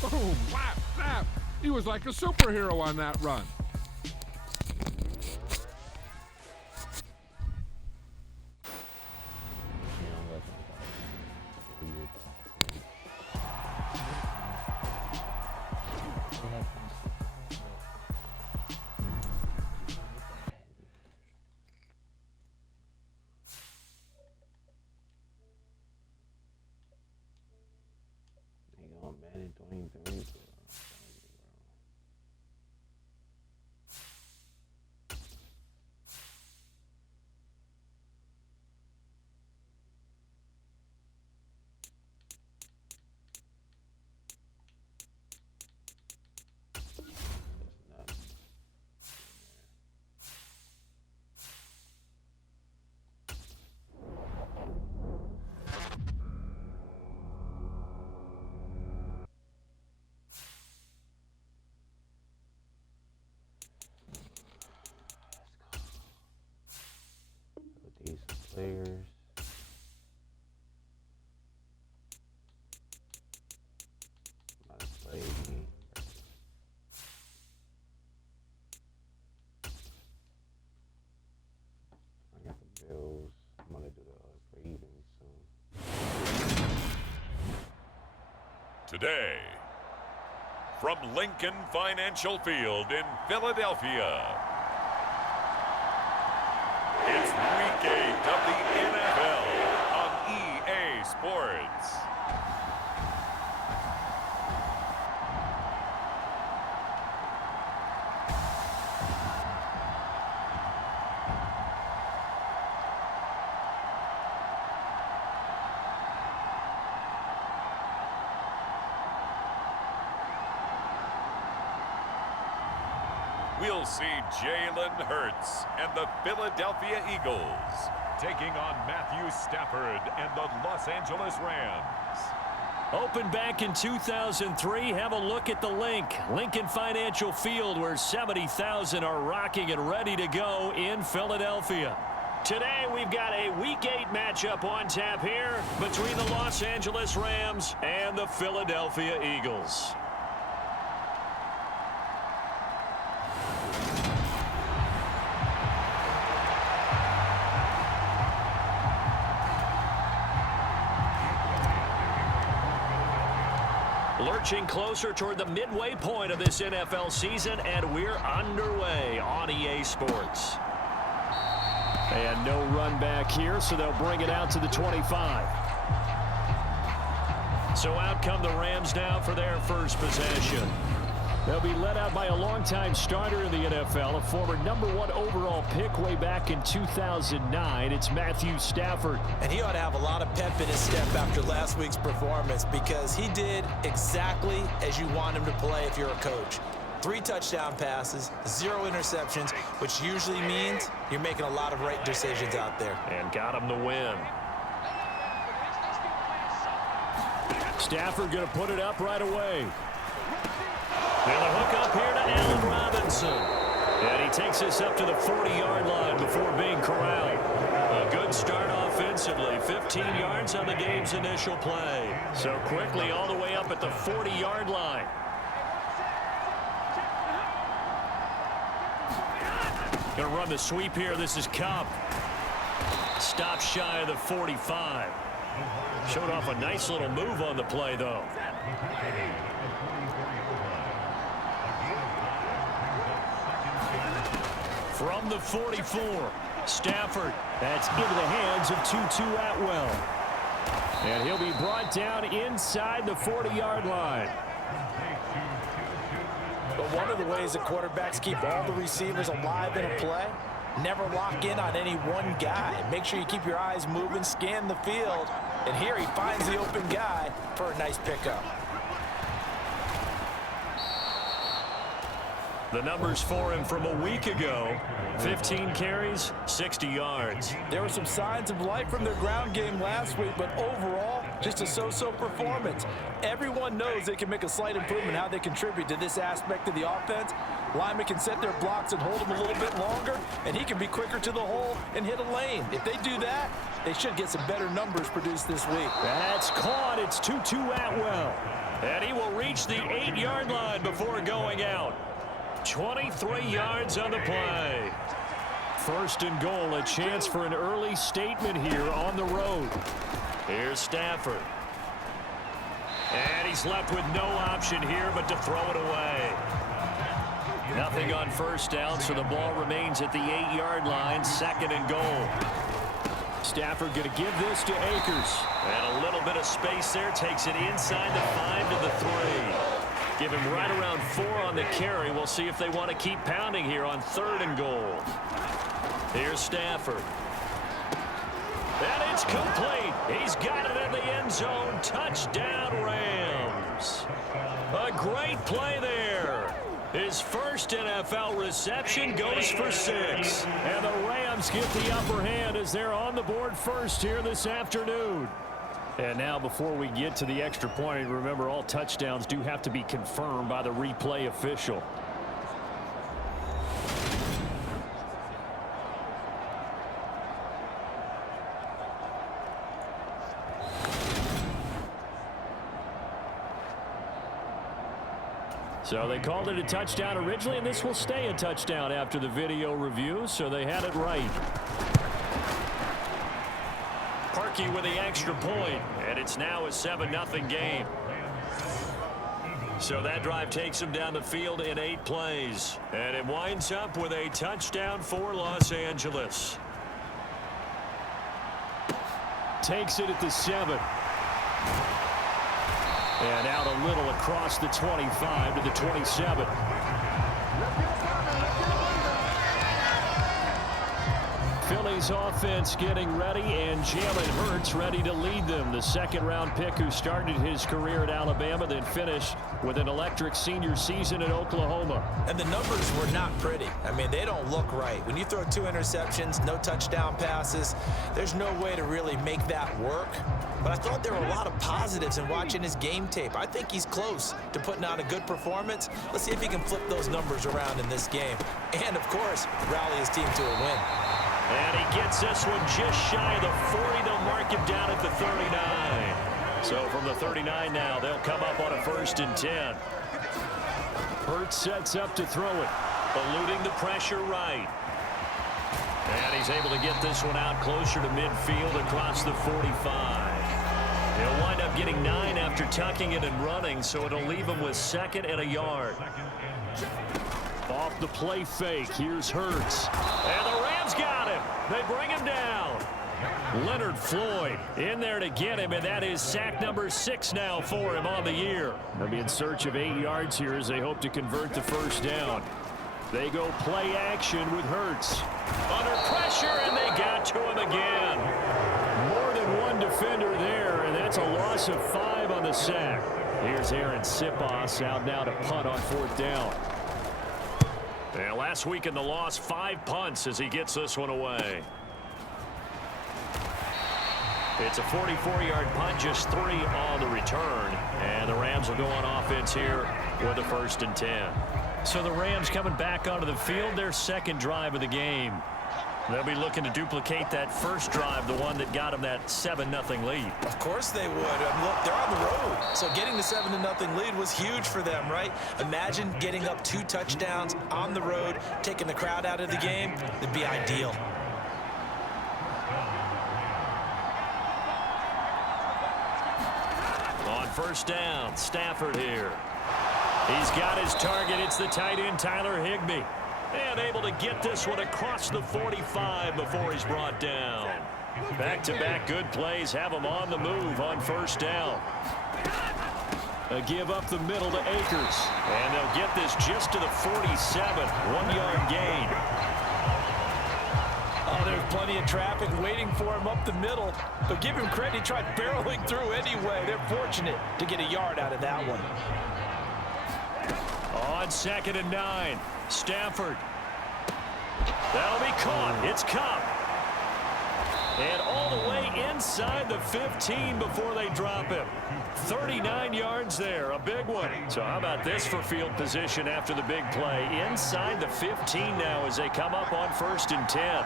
Boom, whap, snap. He was like a superhero on that run. Madden 23. These players. I got the Bills. I'm gonna do the Ravens soon. Today, from Lincoln Financial Field in Philadelphia, it's Week 8 of the NFL on EA Sports. We'll see Jalen Hurts and the Philadelphia Eagles taking on Matthew Stafford and the Los Angeles Rams. Opened back in 2003, have a look at the Lincoln Financial Field, where 70,000 are rocking and ready to go in Philadelphia. Today, we've got a Week 8 matchup on tap here between the Los Angeles Rams and the Philadelphia Eagles. Lurching closer toward the midway point of this NFL season, and we're underway on EA Sports. And no run back here, so they'll bring it out to the 25. So out come the Rams now for their first possession. They'll be led out by a longtime starter in the NFL, a former #1 overall pick way back in 2009. It's Matthew Stafford. And he ought to have a lot of pep in his step after last week's performance, because he did exactly as you want him to play if you're a coach. 3 touchdown passes, 0 interceptions, which usually means you're making a lot of right decisions out there. And got him the win. Stafford going to put it up right away. They'll hook up here to Allen Robinson. And he takes this up to the 40-yard line before being corralled. A good start offensively. 15 yards on the game's initial play. So quickly all the way up at the 40-yard line. Going to run the sweep here. This is Cup. Stop shy of the 45. Showed off a nice little move on the play, though. From the 44, Stafford. That's into the hands of Tutu Atwell. And he'll be brought down inside the 40-yard line. But one of the ways that quarterbacks keep all the receivers alive in a play, never lock in on any one guy. Make sure you keep your eyes moving, scan the field. And here he finds the open guy for a nice pickup. The numbers for him from a week ago: 15 carries, 60 yards. There were some signs of life from their ground game last week, but overall, just a so-so performance. Everyone knows they can make a slight improvement how they contribute to this aspect of the offense. Linemen can set their blocks and hold them a little bit longer, and he can be quicker to the hole and hit a lane. If they do that, they should get some better numbers produced this week. That's caught. It's 2-2 Atwell. And he will reach the 8-yard line before going out. 23 yards on the play. First and goal, a chance for an early statement here on the road. Here's Stafford. And he's left with no option here but to throw it away. Nothing on first down, so the ball remains at the 8-yard line, second and goal. Stafford going to give this to Akers. And a little bit of space there, takes it inside the 5 to the 3. Give him right around 4 on the carry. We'll see if they want to keep pounding here on third and goal. Here's Stafford. And it's complete. He's got it in the end zone. Touchdown, Rams. A great play there. His first NFL reception goes for 6. And the Rams get the upper hand as they're on the board first here this afternoon. And now before we get to the extra point, remember all touchdowns do have to be confirmed by the replay official. So they called it a touchdown originally, and this will stay a touchdown after the video review, so they had it right. Parkey with the extra point, and it's now a 7-0 game. So that drive takes him down the field in 8 plays, and it winds up with a touchdown for Los Angeles. Takes it at the 7. And out a little across the 25 to the 27. Philly's offense getting ready, and Jalen Hurts ready to lead them. The second-round pick who started his career at Alabama, then finished with an electric senior season at Oklahoma. And the numbers were not pretty. I mean, they don't look right. When you throw 2 interceptions, no touchdown passes, there's no way to really make that work. But I thought there were a lot of positives in watching his game tape. I think he's close to putting on a good performance. Let's see if he can flip those numbers around in this game. And, of course, rally his team to a win. And he gets this one just shy of the 40. They'll mark him down at the 39. So from the 39 now, they'll come up on a 1st and 10. Hurts sets up to throw it, eluding the pressure right. And he's able to get this one out closer to midfield across the 45. He'll wind up getting 9 after tucking it and running, so it'll leave him with 2nd and a yard. Off the play fake, here's Hurts. And the Rams got him. They bring him down. Leonard Floyd in there to get him, and that is sack number 6 now for him on the year. They'll be in search of 8 yards here as they hope to convert the first down. They go play action with Hurts. Under pressure, and they got to him again. More than one defender there, and that's a loss of 5 on the sack. Here's Aaron Sipos out now to punt on 4th down. And last week in the loss, 5 punts as he gets this one away. It's a 44-yard punt, just 3 on the return. And the Rams will go on offense here with a 1st and 10. So the Rams coming back onto the field, their 2nd drive of the game. They'll be looking to duplicate that first drive, the one that got them that 7-0 lead. Of course they would. Look, they're on the road. So getting the 7-0 lead was huge for them, right? Imagine getting up 2 touchdowns on the road, taking the crowd out of the game. It'd be ideal. On 1st down, Stafford here. He's got his target. It's the tight end, Tyler Higbee. And able to get this one across the 45 before he's brought down. Back-to-back good plays have him on the move on 1st down. A give up the middle to Akers. And they'll get this just to the 47. 1-yard gain. Oh, there's plenty of traffic waiting for him up the middle. But give him credit, he tried barreling through anyway. They're fortunate to get a yard out of that one. On 2nd and 9, Stafford. That'll be caught. It's Cup. And all the way inside the 15 before they drop him. 39 yards there, a big one. So how about this for field position after the big play? Inside the 15 now as they come up on 1st and 10.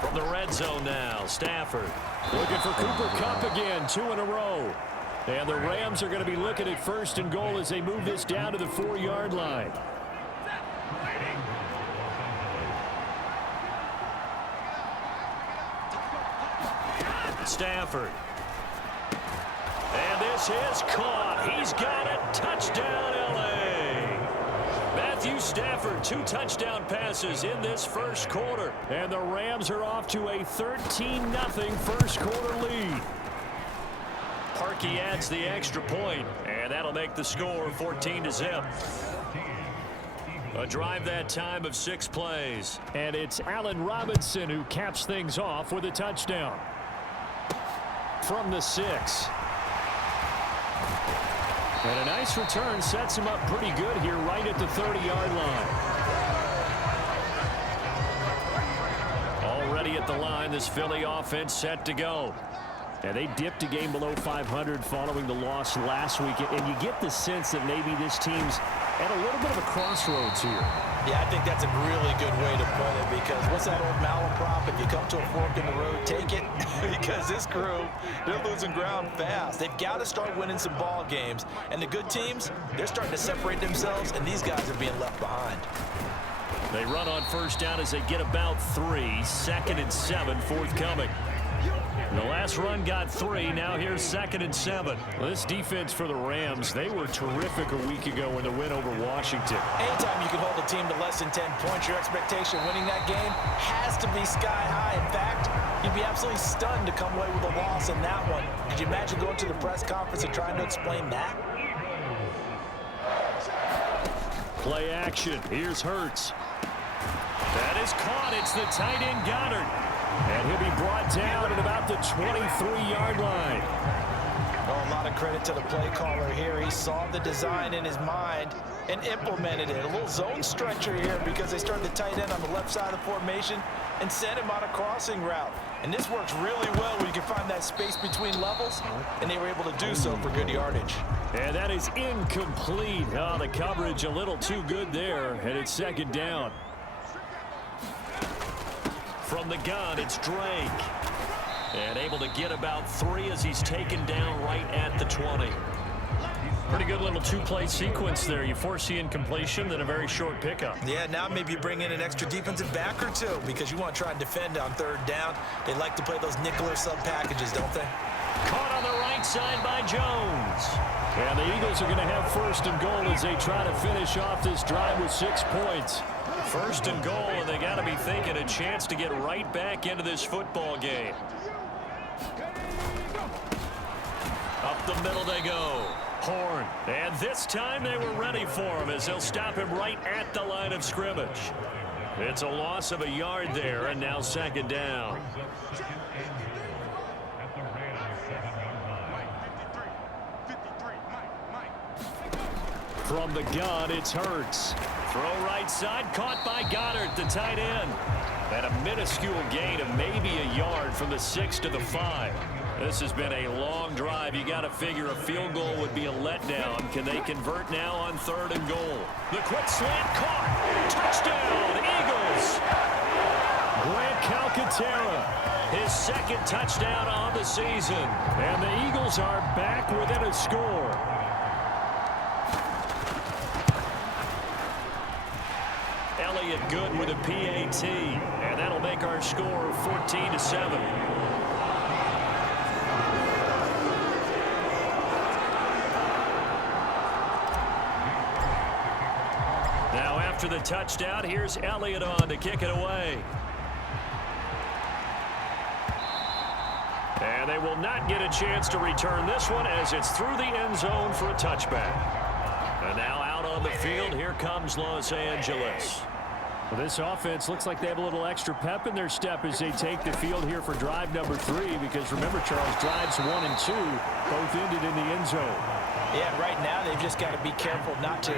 From the red zone now, Stafford looking for Cooper Kupp again, 2 in a row. And the Rams are going to be looking at 1st and goal as they move this down to the 4-yard line. Stafford. And this is caught. He's got it. Touchdown, L.A. Matthew Stafford, 2 touchdown passes in this first quarter. And the Rams are off to a 13-0 first quarter lead. Parkey adds the extra point, and that'll make the score 14-0. A drive that time of 6 plays. And it's Allen Robinson who caps things off with a touchdown. From the 6. And a nice return sets him up pretty good here right at the 30-yard line. Already at the line, this Philly offense set to go. And they dipped a game below 500 following the loss last week. And you get the sense that maybe this team's at a little bit of a crossroads here. Yeah, I think that's a really good way to put it, because what's that old malaprop? If you come to a fork in the road, take it. Because this crew, they're losing ground fast. They've got to start winning some ball games. And the good teams, they're starting to separate themselves, and these guys are being left behind. They run on 1st down as they get about 3. 2nd and 7 forthcoming. The last run got 3. Now here's 2nd and 7. This defense for the Rams, they were terrific a week ago in the win over Washington. Anytime you can hold a team to less than 10 points, your expectation of winning that game has to be sky high. In fact, you'd be absolutely stunned to come away with a loss in that one. Could you imagine going to the press conference and trying to explain that? Play action. Here's Hurts. That is caught. It's the tight end Goddard. And he'll be brought down at about the 23-yard line. Oh, a lot of credit to the play caller here. He saw the design in his mind and implemented it. A little zone stretcher here because they started the tight end on the left side of the formation and sent him on a crossing route. And this works really well when you can find that space between levels, and they were able to do so for good yardage. And that is incomplete. Oh, the coverage a little too good there, and it's 2nd down. From the gun, it's Drake. And able to get about 3 as he's taken down right at the 20. Pretty good little 2-play sequence there. You force the incompletion, then a very short pickup. Yeah, now maybe you bring in an extra defensive back or 2 because you want to try and defend on 3rd down. They like to play those nickel or sub packages, don't they? Caught on the right side by Jones. And the Eagles are going to have 1st and goal as they try to finish off this drive with 6 points. 1st and goal, and they got to be thinking a chance to get right back into this football game. Up the middle they go. Horn. And this time they were ready for him as they'll stop him right at the line of scrimmage. It's a loss of a yard there, and now 2nd down. From the gun, it's Hurts. Throw right side, caught by Goddard, the tight end. And a minuscule gain of maybe a yard from the 6 to the 5. This has been a long drive. You got to figure a field goal would be a letdown. Can they convert now on 3rd and goal? The quick slant caught. Touchdown, Eagles. Grant Calcaterra, his 2nd touchdown on the season. And the Eagles are back within a score. Elliott good with a PAT, and that'll make our score 14-7. Now after the touchdown, here's Elliott on to kick it away. And they will not get a chance to return this one as it's through the end zone for a touchback. And now out on the field, here comes Los Angeles. Well, this offense looks like they have a little extra pep in their step as they take the field here for drive number 3, because remember, Charles, drives 1 and 2 both ended in the end zone. Yeah, right now they've just got to be careful not to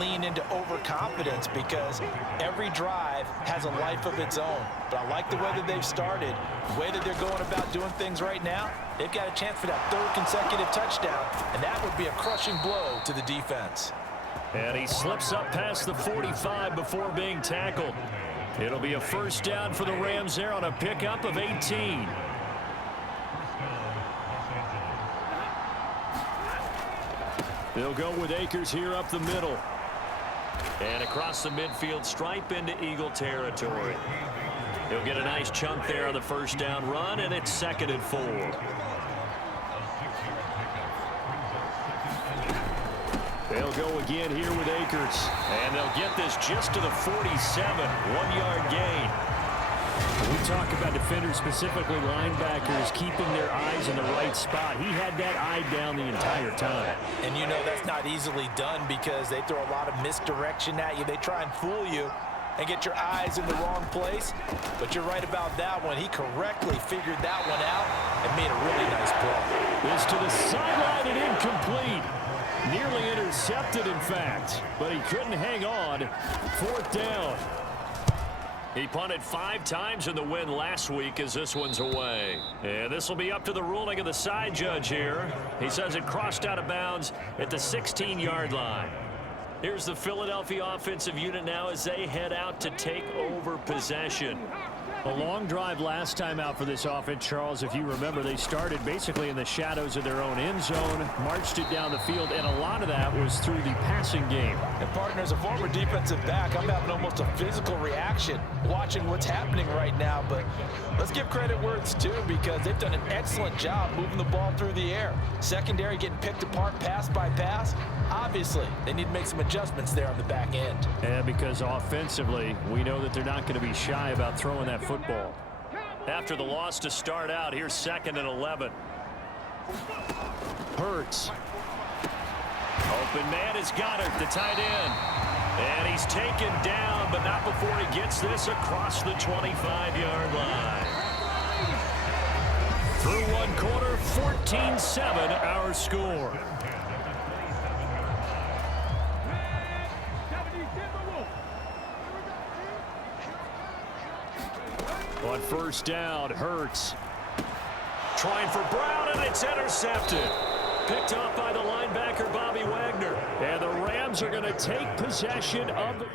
lean into overconfidence, because every drive has a life of its own. But I like the way that they've started, the way that they're going about doing things right now. They've got a chance for that 3rd consecutive touchdown, and that would be a crushing blow to the defense. And he slips up past the 45 before being tackled. It'll be a first down for the Rams there on a pickup of 18. They'll go with Akers here up the middle. And across the midfield stripe into Eagle territory. He'll get a nice chunk there on the first down run, and it's 2nd and 4. They'll go again here with Akers. And they'll get this just to the 47. 1-yard gain. When we talk about defenders, specifically linebackers, keeping their eyes in the right spot, he had that eye down the entire time. And you know that's not easily done, because they throw a lot of misdirection at you. They try and fool you and get your eyes in the wrong place. But you're right about that one. He correctly figured that one out and made a really nice play. This to the sideline and incomplete. Nearly intercepted, in fact, but he couldn't hang on. 4th down. He punted 5 times in the win last week, as this one's away. And this will be up to the ruling of the side judge here. He says it crossed out of bounds at the 16-yard line. Here's the Philadelphia offensive unit now as they head out to take over possession. A long drive last time out for this offense, Charles. If you remember, they started basically in the shadows of their own end zone, marched it down the field, and a lot of that was through the passing game. And partner, as a former defensive back, I'm having almost a physical reaction watching what's happening right now. But let's give credit where it's due, because they've done an excellent job moving the ball through the air. Secondary getting picked apart pass by pass. Obviously, they need to make some adjustments there on the back end. And because offensively, we know that they're not going to be shy about throwing that football. After the loss to start out, here's 2nd and 11. Hurts. Open man is Goddard, the tight end. And he's taken down, but not before he gets this across the 25-yard line. Through 1 quarter, 14-7 our score. On first down, Hurts trying for Brown, and it's intercepted. Picked up by the linebacker, Bobby Wagner. And the Rams are going to take possession of the...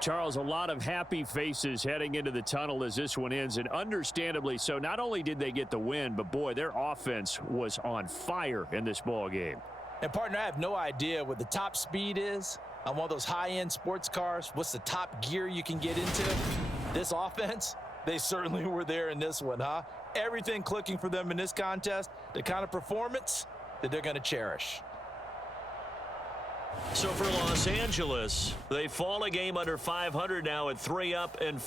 Charles, a lot of happy faces heading into the tunnel as this one ends, and understandably so. Not only did they get the win, but boy, their offense was on fire in this ball game. And partner, I have no idea what the top speed is on one of those high-end sports cars. What's the top gear you can get into? This offense, they certainly were there in this one, huh? Everything clicking for them in this contest, the kind of performance that they're going to cherish. So for Los Angeles, they fall a game under 500 now at 3 up and